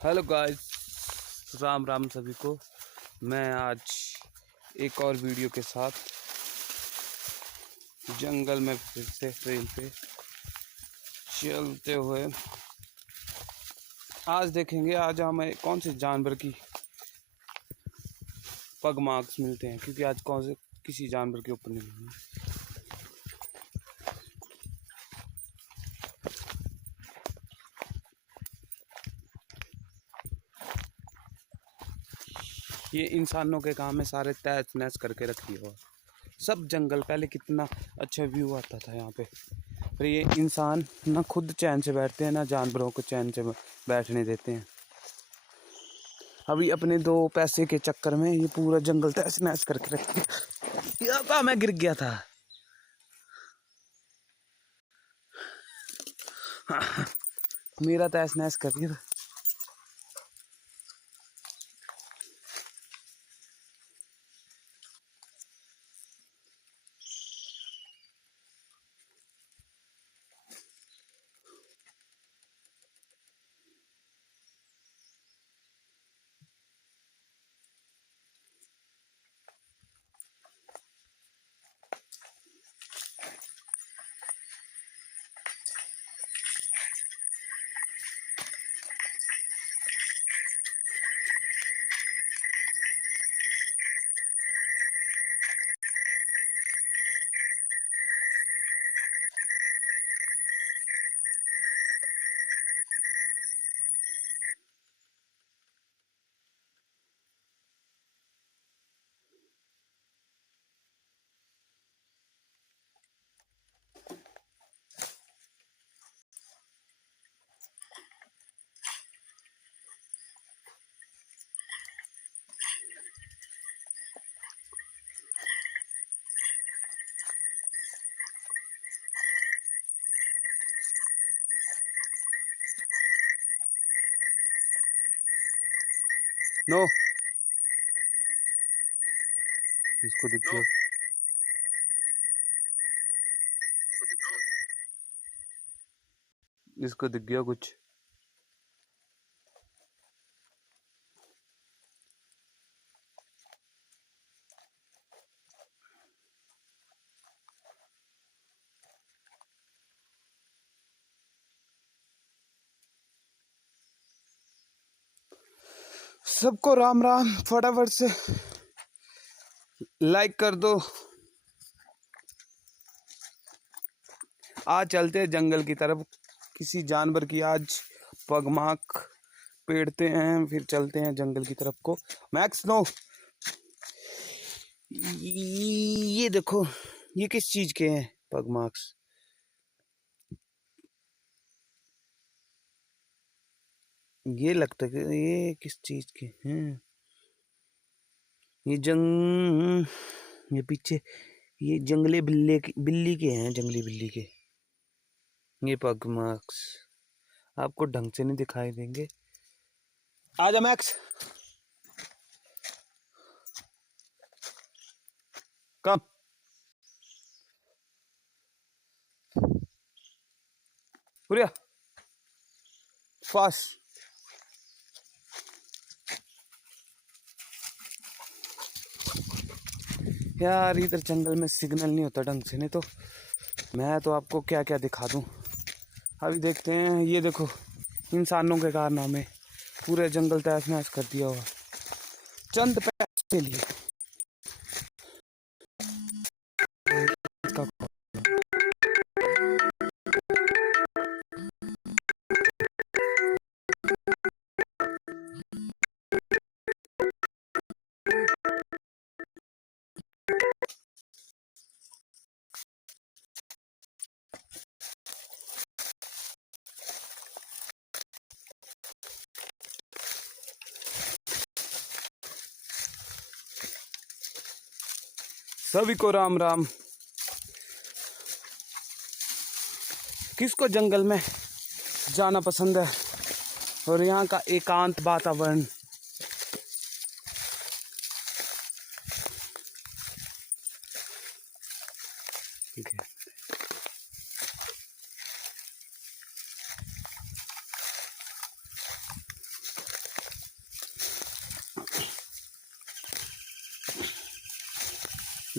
Hello guys, Ram Ram सभी को। मैं आज एक और वीडियो के साथ जंगल में फिर से ट्रेन पे चलते हुए आज देखेंगे आज हमें कौन से जानवर की पग मार्क्स मिलते हैं, क्योंकि आज कौन से किसी जानवर के ऊपर नहीं मिले। ये इंसानों के काम है सारे तहस नहस करके रख दिया हुआ। सब जंगल पहले कितना अच्छा व्यू आता था यहाँ पे, पर ये इंसान ना खुद चैन से बैठते हैं ना जानवरों को चैन से बैठने देते हैं। अभी अपने दो पैसे के चक्कर में ये पूरा जंगल तहस नहस करके रख दिया। यहाँ का मैं गिर गया था। मेरा तहस नहस कर दिया। नो, इसको दिख गया। इसको दिख गया कुछ। सबको राम राम। फटाफट से लाइक कर दो। आज चलते हैं जंगल की तरफ, किसी जानवर की आज पगमार्क पेड़ते हैं, फिर चलते हैं जंगल की तरफ को। मैक्स नो, ये देखो, ये किस चीज के हैं पगमार्क्स? ये लगता है कि ये किस चीज के हैं। ये पीछे ये जंगली बिल्ली के हैं, जंगली बिल्ली के ये पग मार्क्स। आपको ढंग से नहीं दिखाई देंगे। आजा मैक्स, कम। पूरा फास्ट। यार इधर जंगल में सिग्नल नहीं होता ढंग से, नहीं तो मैं तो आपको क्या क्या दिखा दूं। अभी देखते हैं, ये देखो, इंसानों के कारनामे पूरे जंगल तहस नहस कर दिया हुआ चंद पैसे के लिए। सभी को राम राम। किसको जंगल में जाना पसंद है और यहाँ का एकांत वातावरण। ठीक है,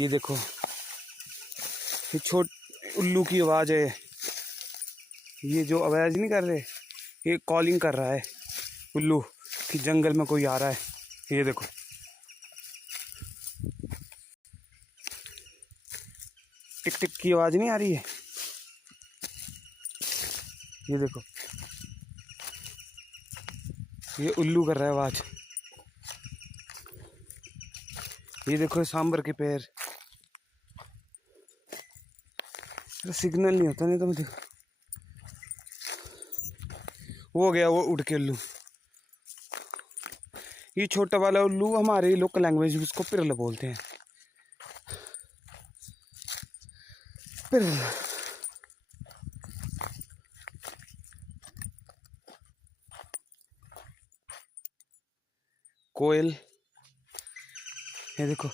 ये देखो, ये उल्लू की आवाज़ है। ये जो आवाज़ नहीं कर रहे, ये कॉलिंग कर रहा है उल्लू कि जंगल में कोई आ रहा है। ये देखो, टिक टिक की आवाज़ नहीं आ रही है। ये देखो, ये उल्लू कर रहा है आवाज़। ये देखो सांबर के पैर। तो सिग्नल नहीं होता, नहीं तो मैं देखो, वो गया वो उड़ के उल्लू। ये छोटा वाला उल्लू हमारे लोकल लैंग्वेज में उसको पिरल बोलते हैं। पिरल। कोयल, ये देखो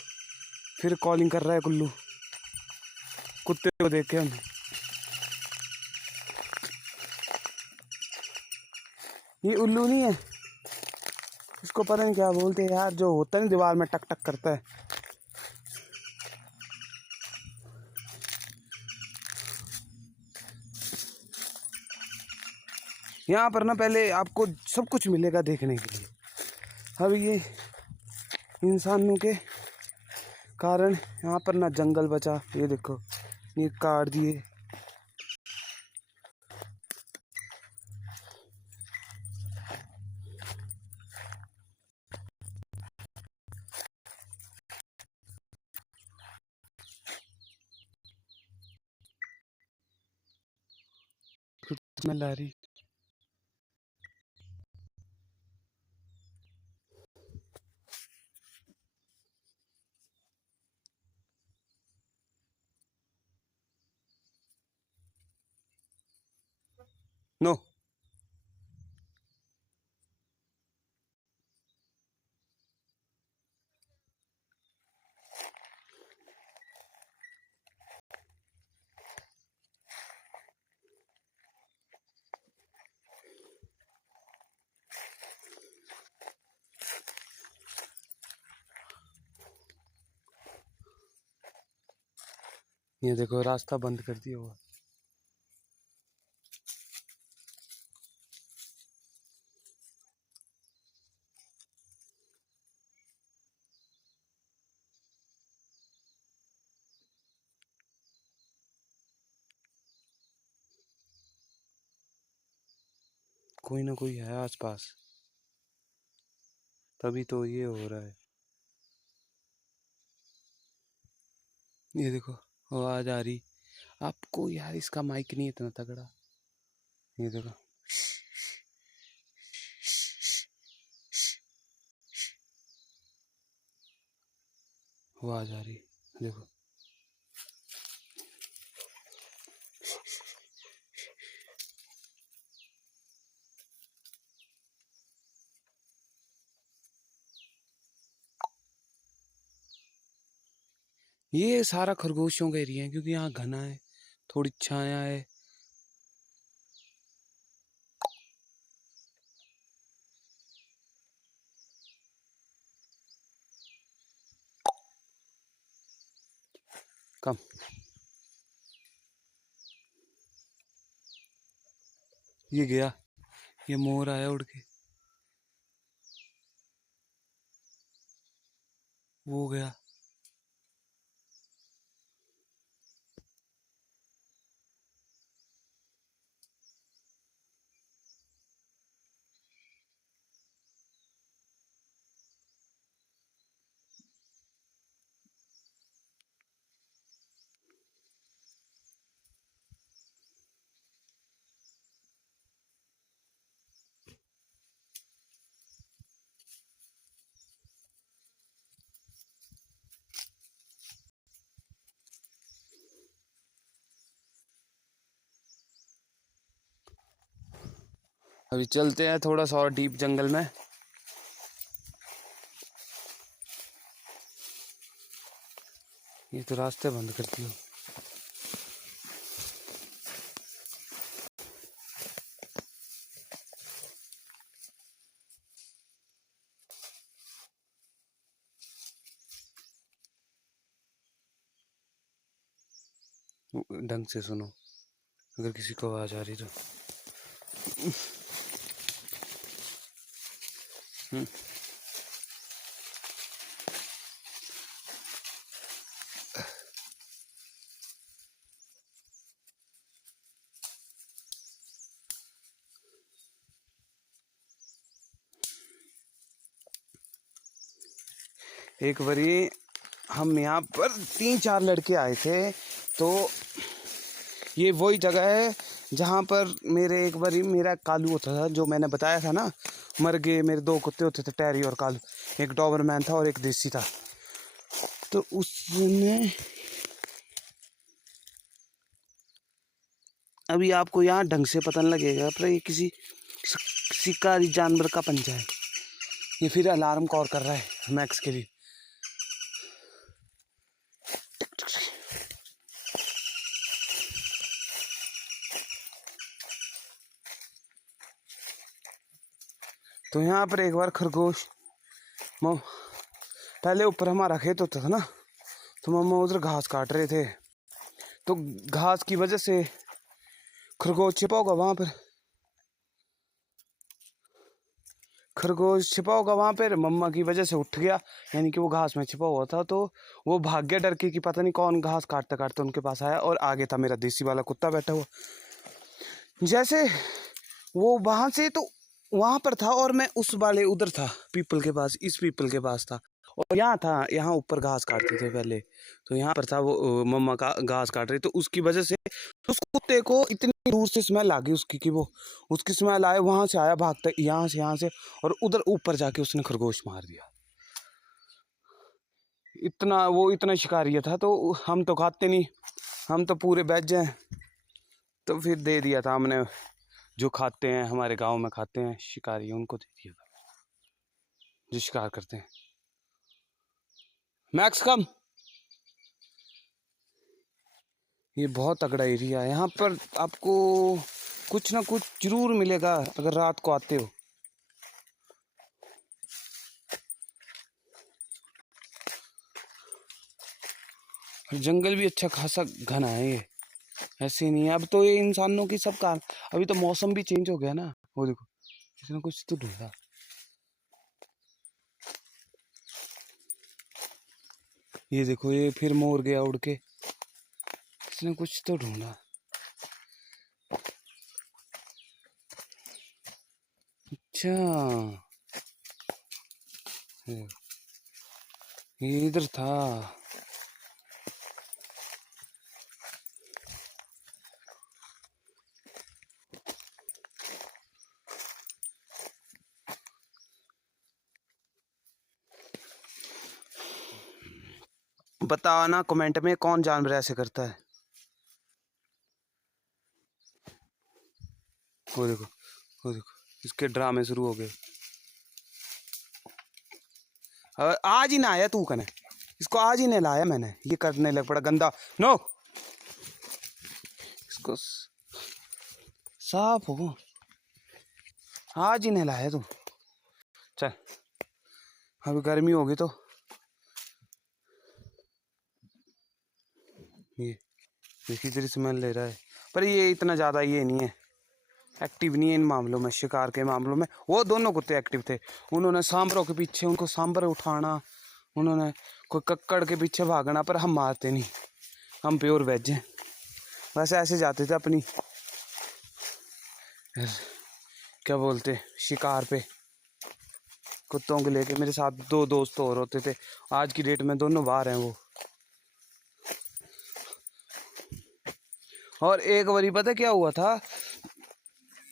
फिर कॉलिंग कर रहा है कुल्लू, कुत्ते को देख के। हमें ये उल्लू नहीं है, इसको पता नहीं क्या बोलते हैं यार, जो होता नहीं दीवार में टक टक करता है। यहाँ पर ना पहले आपको सब कुछ मिलेगा देखने के लिए, अब ये इंसानों के कारण यहाँ पर ना जंगल बचा। ये देखो, ये काट दिए। स्मेल आ रही। नो, ये देखो रास्ता बंद कर दिया हुआ। कोई ना कोई है आसपास, तभी तो ये हो रहा है। ये देखो आवाज आ रही आपको यार, इसका माइक नहीं इतना तगड़ा। ये देखो, आवाज आ रही, देखो। ये सारा खरगोशों का एरिया है क्योंकि यहाँ घना है, थोड़ी छाया है। कम, ये गया, ये मोर आया उड़ के, वो गया। अभी चलते हैं थोड़ा सा और डीप जंगल में। ये तो रास्ते बंद कर दिए। ढंग से सुनो, अगर किसी को आवाज आ रही तो। एक बारी हम यहाँ पर 3-4 लड़के आए थे, तो ये वही जगह है जहाँ पर एक बारी मेरा कालू होता था, जो मैंने बताया था ना, मर गए मेरे 2 कुत्ते होते थे, टैरी और कालू। एक डॉबरमैन था और एक देसी था। तो उसने, अभी आपको यहाँ ढंग से पता नहीं लगेगा, पर ये किसी शिकारी जानवर का पंजा है। ये फिर अलार्म कॉल कर रहा है मैक्स के लिए। तो यहाँ पर एक बार खरगोश, पहले ऊपर हमारा खेत होता था ना, तो मम्मा उधर घास काट रहे थे, तो घास की वजह से खरगोश छिपा होगा वहाँ पर, वहाँ पर मम्मा की वजह से उठ गया, यानी कि वो घास में छिपा हुआ था, तो वो भाग गया डर के कि पता नहीं कौन घास काटते काटते उनके पास आया, और आगे था मेरा देसी वाला कुत्ता बैठा हुआ। जैसे वो वहाँ से, तो वहाँ पर था और मैं उस वाले उधर था पीपल के पास, इस पीपल के पास था, और यहाँ था, यहाँ ऊपर घास काटते थे पहले, तो यहाँ पर था वो मम्मा का घास काट रही, तो उसकी वजह से उस कुत्ते को इतनी दूर से स्मेल आ गई उसकी, कि वो उसकी स्मेल आए, वहाँ से आया भागता, यहाँ से, और उधर ऊपर जाके उसने खरगोश मार दिया। इतना शिकारिया था, तो हम तो खाते नहीं, हम तो पूरे वेज हैं, तो फिर दे दिया था हमने, जो खाते हैं हमारे गांव में खाते हैं शिकारी, उनको दे दिया था, जो शिकार करते हैं। मैक्स कम। ये बहुत तगड़ा एरिया है, यहाँ पर आपको कुछ ना कुछ जरूर मिलेगा अगर रात को आते हो। जंगल भी अच्छा खासा घना है ये, ऐसे नहीं है। अब तो ये इंसानों की सब कार, अभी तो मौसम भी चेंज हो गया ना, वो देखो इसने कुछ तो ढूंढा, ये देखो ये फिर मोर गया उड़ के, इसने कुछ तो ढूंढा। अच्छा ये इधर था। बताओ ना कमेंट में कौन जानवर ऐसे करता है। वो देखो, वो देखो इसके ड्रामे शुरू हो गए। आज ही ना आया तू कने, इसको आज ही नहीं लाया मैंने, ये करने लग पड़ा गंदा। नो इसको साफ हो, आज ही नहीं लाया तू। चल अभी गर्मी होगी तो ये देखिए इधर स्मेल ले रहा है, पर ये इतना ज़्यादा ये नहीं है, एक्टिव नहीं है इन मामलों में, शिकार के मामलों में। वो दोनों कुत्ते एक्टिव थे, उन्होंने सांभरों के पीछे, उनको सांभर उठाना, उन्होंने कोई कक्कड़ के पीछे भागना, पर हम मारते नहीं, हम प्योर वेज हैं। वैसे ऐसे जाते थे अपनी क्या बोलते शिकार पे, कुत्तों को लेके। मेरे साथ 2 दोस्त और होते थे, आज की डेट में दोनों बाहर हैं वो। और एक बारी पता क्या हुआ था,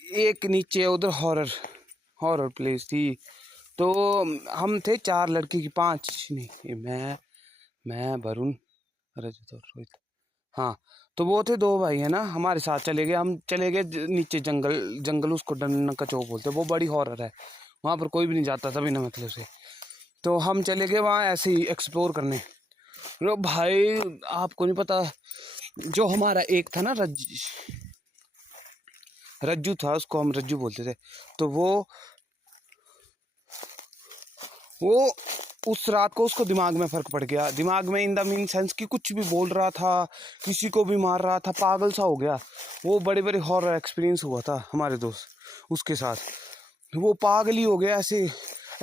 एक नीचे उधर हॉरर प्लेस थी, तो हम थे 4 लड़के की 5 नहीं, मैं वरुण, रजत और रोहित, हाँ। तो वो थे 2 भाई है ना, हमारे साथ चले गए, हम चले गए नीचे जंगल उसको डंडा कचो बोलते, वो बड़ी हॉरर है, वहाँ पर कोई भी नहीं जाता था बिना मतलब से। तो हम चले गए वहाँ ऐसे ही एक्सप्लोर करने। लो भाई आपको नहीं पता, जो हमारा एक था ना रज्जू था, उसको हम रज्जू बोलते थे, तो वो उस रात को उसको दिमाग में फ़र्क पड़ गया, दिमाग में इन द मीन सेंस कि कुछ भी बोल रहा था, किसी को भी मार रहा था, पागल सा हो गया वो। बड़े बड़े हॉरर एक्सपीरियंस हुआ था हमारे दोस्त उसके साथ, वो पागल ही हो गया, ऐसे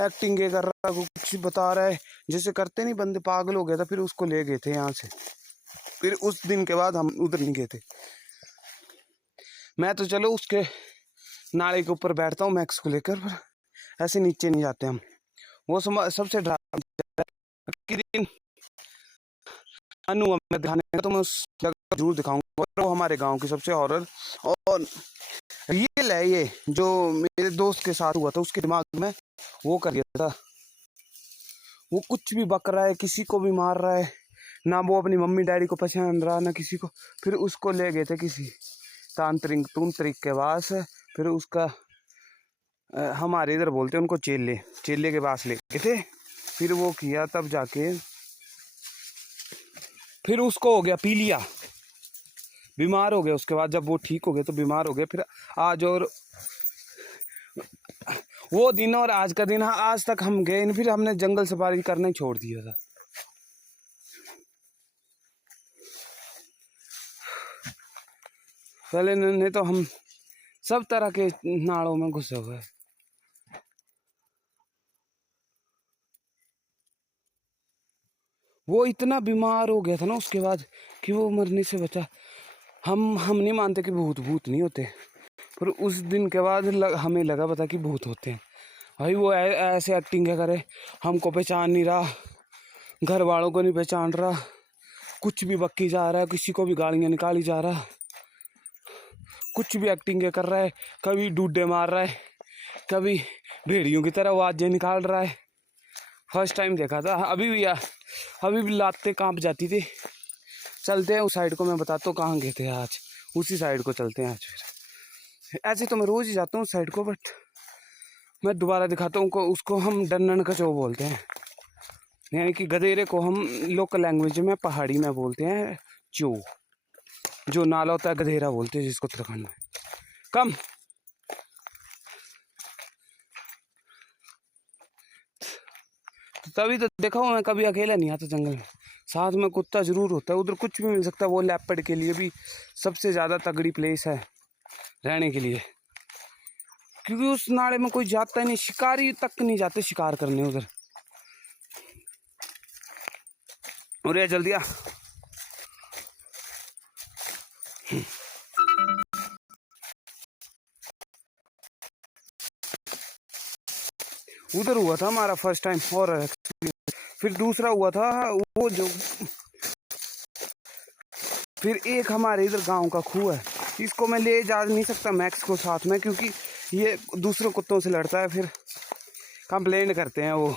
एक्टिंग के कर रहा है, कुछ बता रहा है जैसे करते नहीं बंदे, पागल हो गया था। फिर उसको ले गए थे यहाँ से, फिर उस दिन के बाद हम उधर नहीं गए थे। मैं तो चलो उसके नाले के ऊपर बैठता हूँ मैक्स को लेकर, पर ऐसे नीचे नहीं जाते हम। वो सबसे दिन अनु मैं दिखाने का तो मैं उस जगह जरूर दिखाऊंगा, वो हमारे गांव की सबसे हॉरर और रियल है ये, जो मेरे दोस्त के साथ हुआ था। उसके दिमाग में वो कर गया था, वो कुछ भी बक रहा है, किसी को भी मार रहा है, ना वो अपनी मम्मी डैडी को पहचान रहा ना किसी को। फिर उसको ले गए थे किसी तूंतरिक के पास, फिर उसका हमारे इधर बोलते हैं उनको चेले, चेले के पास ले गए थे। फिर वो किया तब जाके फिर उसको हो गया पीलिया, बीमार हो गया। उसके बाद जब वो ठीक हो गया तो बीमार हो गया। फिर आज और वो दिन और आज का दिन, आज तक हम गए नहीं, फिर हमने जंगल सफारी करना ही छोड़ दिया था। पहले नहीं तो हम सब तरह के नाड़ों में घुसे हुए। वो इतना बीमार हो गया था ना उसके बाद कि वो मरने से बचा। हम नहीं मानते कि भूत नहीं होते, पर उस दिन के बाद हमें लगा पता कि भूत होते हैं भाई। वो ऐसे एक्टिंग क्या करे, हमको पहचान नहीं रहा, घर वालों को नहीं पहचान रहा, कुछ भी बक्की जा रहा है, किसी को भी गालियाँ निकाली जा रहा, कुछ भी एक्टिंग कर रहा है। कभी डूडे मार रहा है, कभी भेड़ियों की तरह आवाज़ें निकाल रहा है। फर्स्ट टाइम देखा था। अभी भी लाते कांप जाती थी। चलते हैं उस साइड को, मैं बताता हूँ कहाँ गए थे आज, उसी साइड को चलते हैं आज। फिर ऐसे तो मैं रोज़ ही जाता हूँ उस साइड को, बट मैं दोबारा दिखाता हूँ। उसको हम डन्नन कचो बोलते हैं, यानी कि गधेरे को हम लोकल लैंग्वेज में पहाड़ी में बोलते हैं चो। जो नाला होता है गधेरा बोलते हैं जिसको उत्तराखंड में। कम तभी तो देखा हूँ मैं, कभी अकेला नहीं आता जंगल में, साथ में कुत्ता जरूर होता है। उधर कुछ भी मिल सकता है। वो लेपर्ड के लिए भी सबसे ज़्यादा तगड़ी प्लेस है रहने के लिए, क्योंकि उस नाले में कोई जाता ही नहीं, शिकारी तक नहीं जाते शिकार करने उधर। और जल्दी आ, उधर हुआ था हमारा फर्स्ट टाइम। और फिर दूसरा हुआ था वो जो, फिर एक हमारे इधर गांव का खूह है, इसको मैं ले जा नहीं सकता मैक्स को साथ में, क्योंकि ये दूसरे कुत्तों से लड़ता है। फिर कंप्लेंट करते हैं वो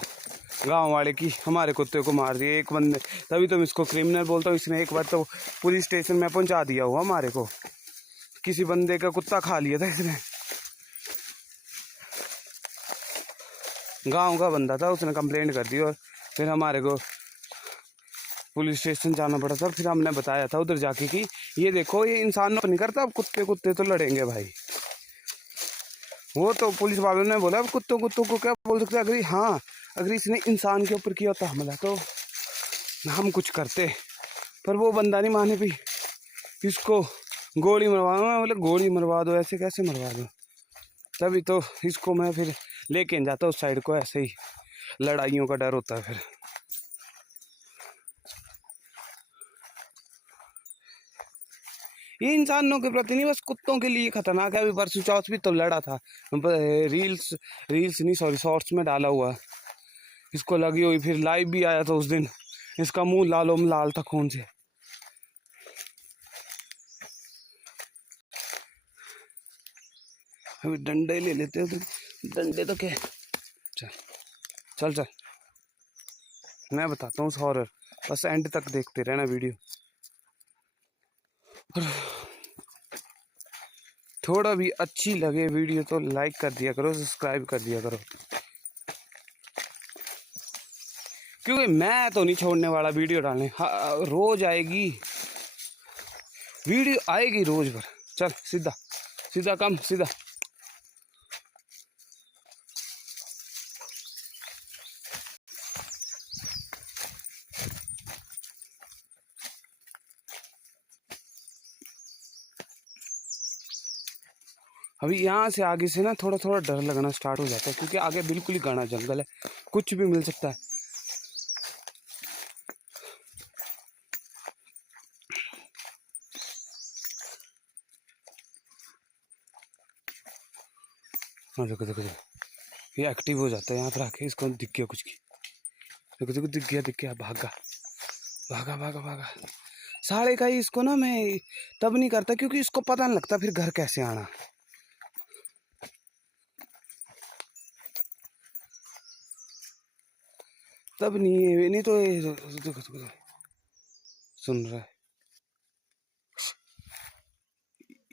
गांव वाले कि हमारे कुत्ते को मार दिए एक बंदे, तभी तो मैं इसको क्रिमिनल बोलता हूँ। इसने एक बार तो पुलिस स्टेशन में पहुंचा दिया हुआ हमारे को, किसी बंदे का कुत्ता खा लिया था इसने। गांव का बंदा था, उसने कंप्लेंट कर दी और फिर हमारे को पुलिस स्टेशन जाना पड़ा था। फिर हमने बताया था उधर जाके कि ये देखो ये इंसानों को नहीं करता, अब कुत्ते तो लड़ेंगे भाई। वो तो पुलिस वालों ने बोला अब कुत्तों को क्या बोल सकते, अगर इसने इंसान के ऊपर किया होता हमला तो हम कुछ करते, पर वो बंदा नहीं माने भी, इसको गोली मरवा। मैं बोले गोली मरवा दो, ऐसे कैसे मरवा दो। तभी तो इसको मैं फिर लेके जाता उस साइड को, ऐसे ही लड़ाइयों का डर होता है। फिर ये इंसानों के प्रति नहीं, बस कुत्तों के लिए खतरनाक है। अभी परसों चौथ भी तो लड़ा था, रील्स नहीं सॉरी शॉर्ट्स में डाला हुआ, इसको लगी हुई। फिर लाइव भी आया था उस दिन, इसका मुंह लाल था खून से। अभी डंडे ले लेते हैं, तो डंडे तो क्या, चल मैं बताता हूँ हॉरर, बस एंड तक देखते रहना वीडियो। थोड़ा भी अच्छी लगे वीडियो तो लाइक कर दिया करो, सब्सक्राइब कर दिया करो, क्योंकि मैं तो नहीं छोड़ने वाला वीडियो डालने। रोज आएगी वीडियो, आएगी रोज भर। चल सीधा कम सीधा। अभी यहाँ से आगे से ना थोड़ा थोड़ा डर लगना स्टार्ट हो जाता है, क्योंकि आगे बिल्कुल ही घना जंगल है, कुछ भी मिल सकता है। हाँ देखो देखो देखो, ये एक्टिव हो जाता है यहाँ पर आके, इसको दिख गया कुछ की। देखो देखो, दिख गया, भागा भागा भागा भागा। साले का ही इसको ना मैं तब नहीं करता क्योंकि इसको पता नहीं लगता फिर घर कैसे आना। तब नहीं है, नहीं तो देखो देखो, सुन रहा है,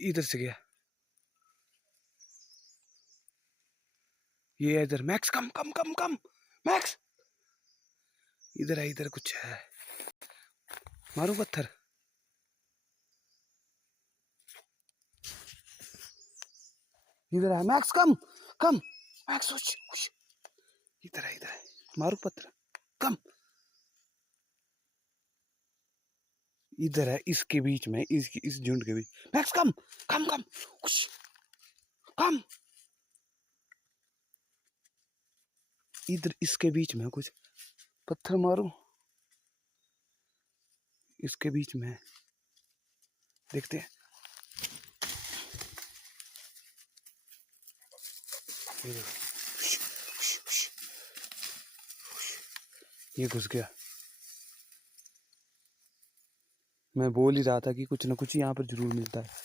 इधर से गया ये, इधर मैक्स कम कम कम कम, मैक्स इधर है, इधर कुछ है, मारू पत्थर। इधर है मैक्स, कम कम मैक्स, इधर है, मारू पत्थर, कम इधर है, इसके बीच में, इस झुंड के बीच, मैक्स कम कम कम कम, इधर इसके बीच में कुछ पत्थर मारू, इसके बीच में देखते हैं। ये घुस गया। मैं बोल ही रहा था कि कुछ ना कुछ यहाँ पर जरूर मिलता है।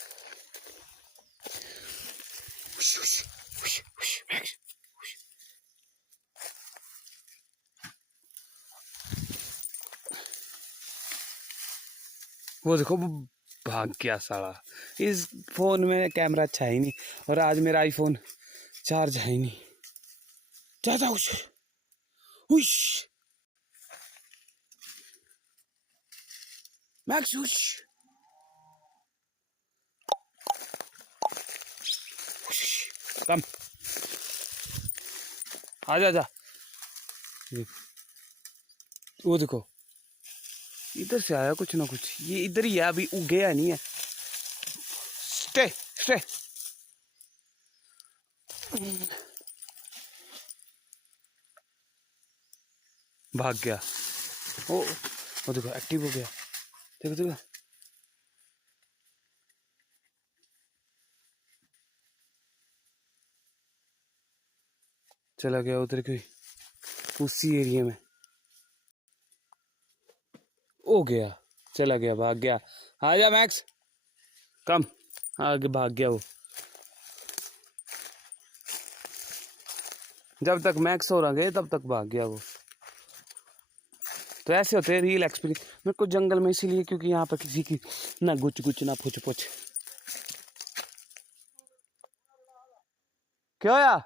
वो देखो, वो भाग गया साला। इस फोन में कैमरा अच्छा है ही नहीं, और आज मेरा आईफोन चार्ज है ही नहीं। जा उश मैक्स, कम आ जा। वो देखो, इधर से आया कुछ ना कुछ, ये इधर ही है, अभी गया नहीं है। स्टे स्टे, भाग गया। वो देखो, एक्टिव हो गया, देखो देखो। चला गया उधर के उसी एरिया में, हो गया, चला गया, भाग गया। आजा मैक्स, कम आगे भाग गया वो। जब तक मैक्स हो रहा गए तब तक भाग गया वो। तो ऐसे होते हैं रियल एक्सपीरियंस। मेरे को जंगल में इसीलिए क्योंकि यहाँ पर किसी की ना गुच गुच ना पुछ पुछ। क्या होया?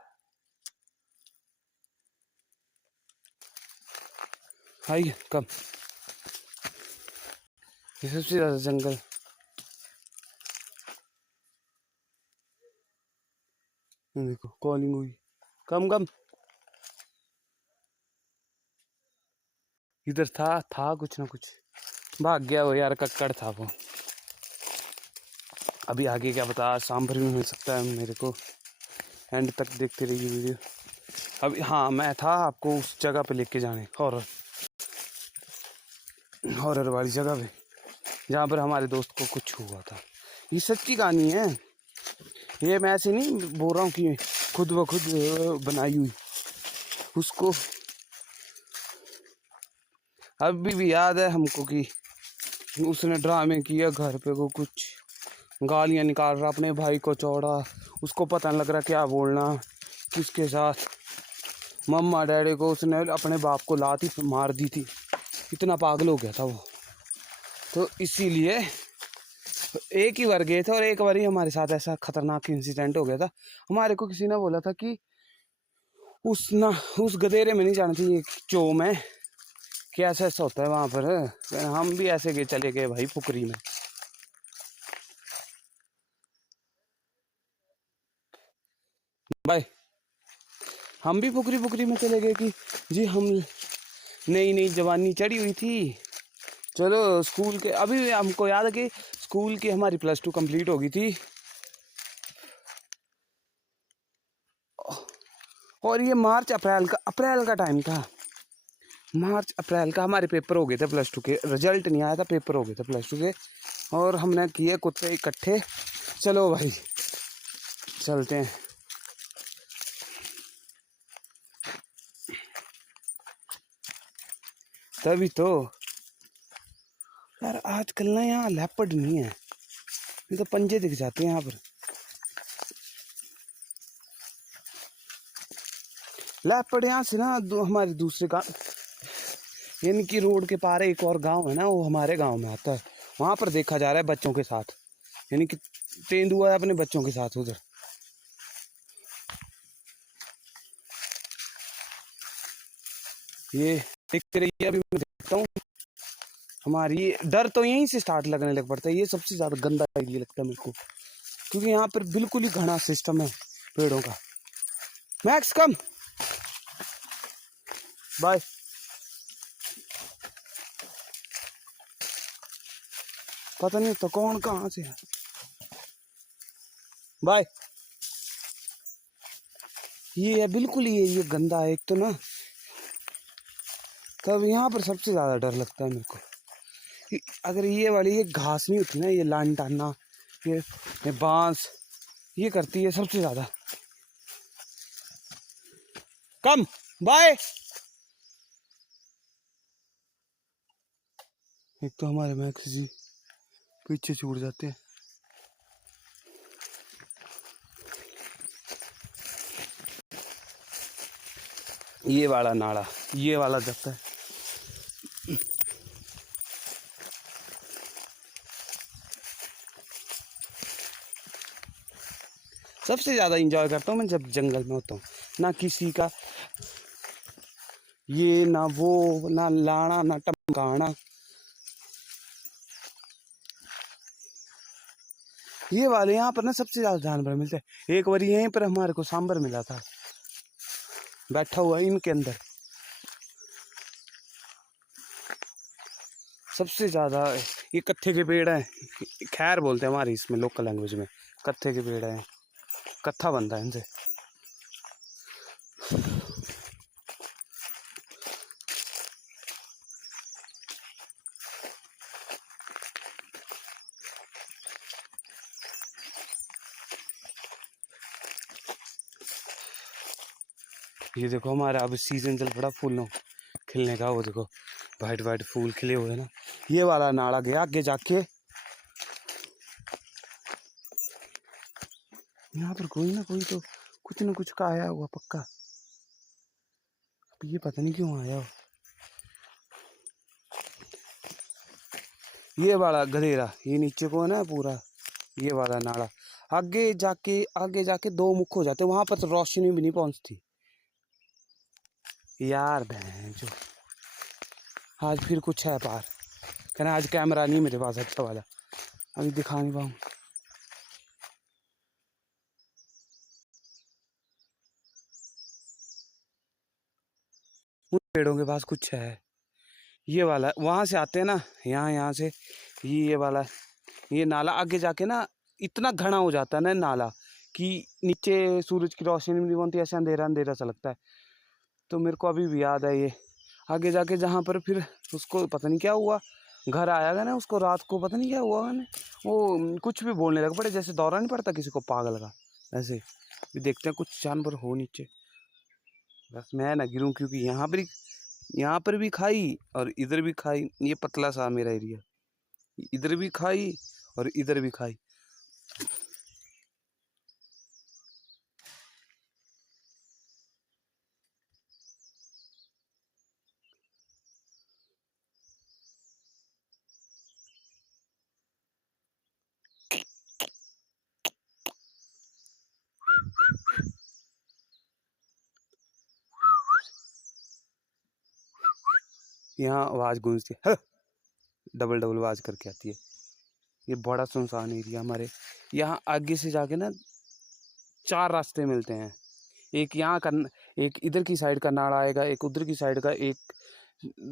हाई कम, ये सबसे ज्यादा जंगल। देखो कॉलिंग हुई, कम कम। इधर था कुछ ना कुछ, भाग गया वो यार, कक्कड़ था वो। अभी आगे क्या पता, शाम भर भी मिल सकता है मेरे को। एंड तक देखते रहिए वीडियो। अभी हाँ, मैं था आपको उस जगह पे लेके जाने, हॉरर वाली जगह पे, जहाँ पर हमारे दोस्त को कुछ हुआ था। ये सच्ची कहानी है, ये मैं ऐसे नहीं बोल रहा हूँ कि खुद ब खुद बनाई हुई। उसको अभी भी याद है हमको कि उसने ड्रामे किया घर पे, को कुछ गालियाँ निकाल रहा, अपने भाई को चौड़ा, उसको पता नहीं लग रहा क्या बोलना किसके साथ। मम्मा डैडी को उसने अपने बाप को लाती मार दी थी, इतना पागल हो गया था वो। तो इसीलिए एक ही बार गए थे, और एक बार ही हमारे साथ ऐसा खतरनाक इंसिडेंट हो गया था। हमारे को किसी ने बोला था कि उस गधेरे में नहीं जाना चाहिए, चो में, कि ऐसा ऐसा होता है वहाँ पर। हम भी ऐसे गए, चले गए भाई पुकरी में। भाई हम भी पुकरी में चले गए कि जी हम नई जवानी चढ़ी हुई थी, चलो स्कूल के, अभी हमको याद है कि स्कूल की हमारी +2 कंप्लीट हो गई थी। और ये अप्रैल का टाइम था। मार्च अप्रैल का हमारे पेपर हो गए थे +2 के, रिजल्ट नहीं आया था, पेपर हो गए थे +2 के, और हमने किए कुत्ते इकट्ठे, चलो भाई चलते हैं। तभी तो यार आजकल ना यहाँ लेपर्ड नहीं है, नहीं तो पंजे दिख जाते हैं यहाँ पर। लेपर्ड यहाँ से ना हमारे दूसरे गाँव, यानी कि रोड के पार एक और गांव है ना, वो हमारे गांव में आता है, वहां पर देखा जा रहा है बच्चों के साथ, यानी कि तेंदुआ है अपने बच्चों के साथ उधर। ये देखते रहिए, अभी मैं देखता हूँ। हमारी ये डर तो यहीं से स्टार्ट लगने लग पड़ता है, ये सबसे ज्यादा गंदा एरिया लगता है मेरे को, क्योंकि यहाँ पर बिल्कुल ही घना सिस्टम है पेड़ों का। Max come by. पता नहीं तो कौन कहाँ से है, बाय। ये है बिल्कुल ये गंदा है एक तो ना, तब यहाँ पर सबसे ज्यादा डर लगता है मेरे को। अगर ये वाली ये घास नहीं होती ना, ये लानटाना, ये बांस, ये करती है सबसे ज्यादा। Come by. एक तो हमारे मैक्स जी पीछे छूट जाते हैं। ये वाला नाला, ये वाला जाता है। सबसे ज्यादा एंजॉय करता हूँ मैं जब जंगल में होता हूँ, ना किसी का ये ना वो, ना लाना ना टमकाना। ये वाले यहाँ पर ना सबसे ज्यादा जानवर मिलते हैं। एक बार यहीं पर हमारे को सांबर मिला था, बैठा हुआ इनके अंदर। सबसे ज्यादा ये कत्थे के पेड़ हैं, खैर बोलते हैं हमारी इसमें लोकल लैंग्वेज में, कत्थे के पेड़ हैं, कत्था बनता है इनसे। ये देखो हमारा अब सीजन चल पड़ा फूलों खिलने का, वो देखो वाइट वाइट फूल खिले हुए ना। ये वाला नाला गया आगे जाके, यहाँ पर कोई ना कोई तो कुछ ना कुछ का आया हुआ पक्का। अब ये पता नहीं क्यों आया हो। ये वाला गधेरा, ये नीचे को है ना पूरा, ये वाला नाला आगे जाके दो मुख हो जाते, वहां पर तो रोशनी भी नहीं पहुंचती यार। बहन जो आज फिर कुछ है पार, कहना आज कैमरा नहीं मेरे पास अच्छा वाला, अभी दिखा नहीं पाऊँ। उन पेड़ों के पास कुछ है, ये वाला वहां से आते हैं ना, यहाँ से ये वाला, ये नाला आगे जाके ना इतना घना हो जाता है ना नाला, कि नीचे सूरज की रोशनी नहीं बनती, ऐसे अंधेरा अंधेरा सा लगता है। तो मेरे को अभी भी याद है ये आगे जाके, जहाँ पर फिर उसको पता नहीं क्या हुआ, घर आया था ना उसको रात को, पता नहीं क्या हुआ मैंने, वो कुछ भी बोलने लग पड़े, जैसे दौरा नहीं पड़ता किसी को पागल का, ऐसे भी देखते हैं कुछ जानवर हो नीचे, बस मैं ना गिरूं, क्योंकि यहाँ पर भी खाई और इधर भी खाई, ये पतला सा मेरा एरिया, इधर भी खाई और इधर भी खाई। यहाँ आवाज गूंजती है, डबल डबल आवाज करके आती है। ये बड़ा सुनसान एरिया हमारे यहाँ, आगे से जाके ना 4 रास्ते मिलते हैं, एक यहाँ का, एक इधर की साइड का नाला आएगा, एक उधर की साइड का, एक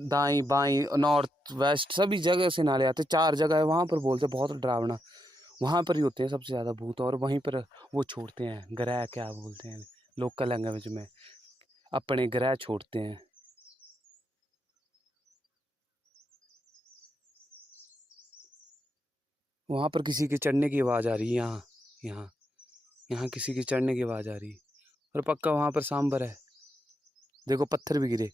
दाई बाई नॉर्थ वेस्ट सभी जगह से नाले आते, 4 जगह है। वहाँ पर बोलते बहुत डरावना, वहाँ पर ही होते हैं सबसे ज़्यादा भूत, और वहीं पर वो छोड़ते हैं ग्रह, क्या बोलते हैं लोकल लैंग्वेज में, अपने ग्रह छोड़ते हैं। वहाँ पर किसी के चढ़ने की आवाज़ आ रही है। यहाँ यहाँ यहाँ किसी के चढ़ने की आवाज़ आ रही है। और पक्का वहाँ पर सांबर है। देखो पत्थर भी गिरे।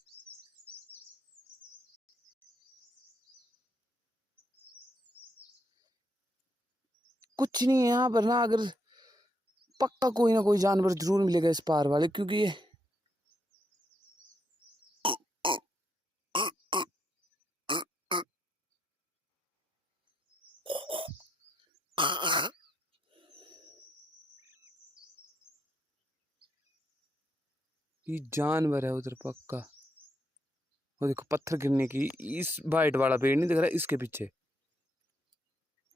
कुछ नहीं है यहाँ पर ना, अगर पक्का कोई ना कोई जानवर जरूर मिलेगा इस पार वाले, क्योंकि ये जानवर है उधर पक्का। वो देखो पत्थर गिरने की, इस वाइट वाला पेड़ नहीं दिख रहा, इसके पीछे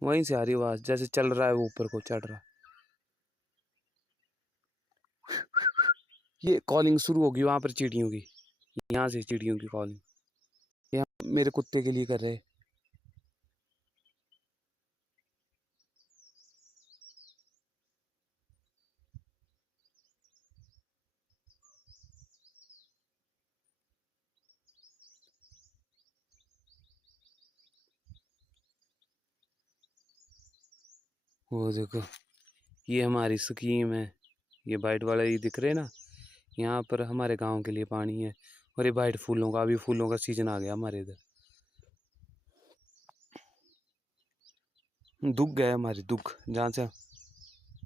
वहीं से आ रही आवाज, जैसे चल रहा है वो ऊपर को चढ़ रहा। ये कॉलिंग शुरू होगी वहां पर चिड़ियों की, यहाँ से चिड़ियों की कॉलिंग यहाँ मेरे कुत्ते के लिए कर रहे। वो देखो ये हमारी स्कीम है। ये वाइट वाला ये दिख रहे ना, यहाँ पर हमारे गांव के लिए पानी है। और ये वाइट फूलों का, अभी फूलों का सीजन आ गया हमारे इधर। दुख गए हमारी, दुख जहाँ से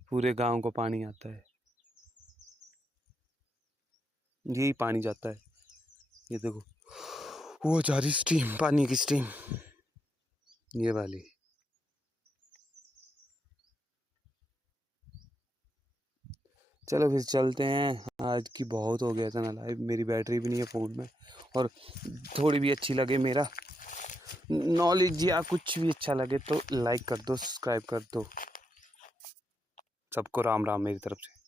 पूरे गांव को पानी आता है, यही पानी जाता है। ये देखो वो जा रही स्ट्रीम, पानी की स्ट्रीम ये वाली। चलो फिर चलते हैं, आज की बहुत हो गया था ना लाइव, मेरी बैटरी भी नहीं है फ़ोन में। और थोड़ी भी अच्छी लगे, मेरा नॉलेज या कुछ भी अच्छा लगे तो लाइक कर दो, सब्सक्राइब कर दो। सबको राम राम मेरी तरफ से।